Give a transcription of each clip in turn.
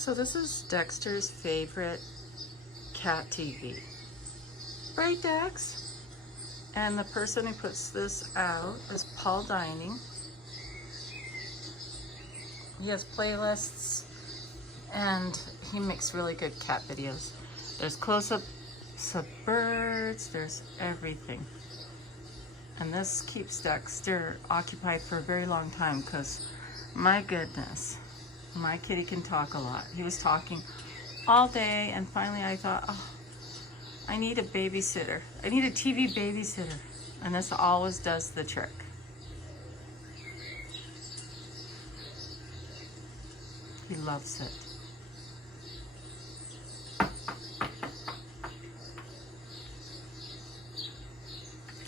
So this is Dexter's favorite cat TV. Right, Dex? And the person who puts this out is Paul Dining. He has playlists and he makes really good cat videos. There's close-ups of birds, there's everything. And this keeps Dexter occupied for a very long time because, my goodness, my kitty can talk a lot. He was talking all day and finally I thought, oh, I need a babysitter. I need a TV babysitter. And this always does the trick. He loves it.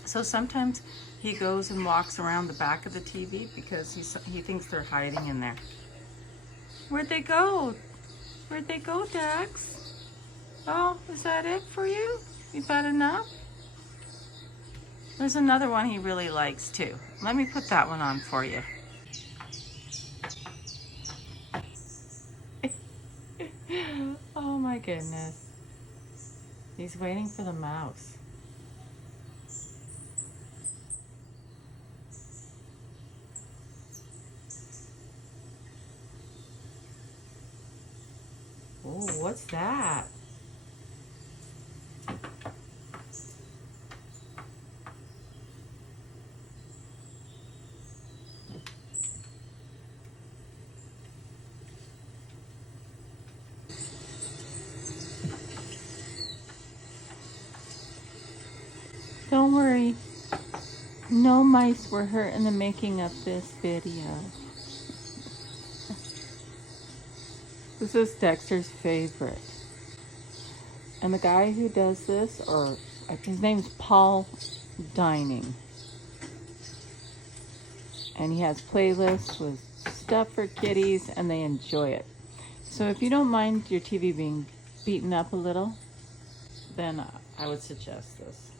So sometimes he goes and walks around the back of the TV because he thinks they're hiding in there. Where'd they go? Where'd they go, Dex? Oh, is that it for you? You've had enough? There's another one he really likes too. Let me put that one on for you. Oh my goodness. He's waiting for the mouse. Oh, what's that? Don't worry. No mice were hurt in the making of this video. This is Dexter's favorite. And the guy who does this, or his name's Paul Dining. And he has playlists with stuff for kitties and they enjoy it. So if you don't mind your TV being beaten up a little, then I would suggest this.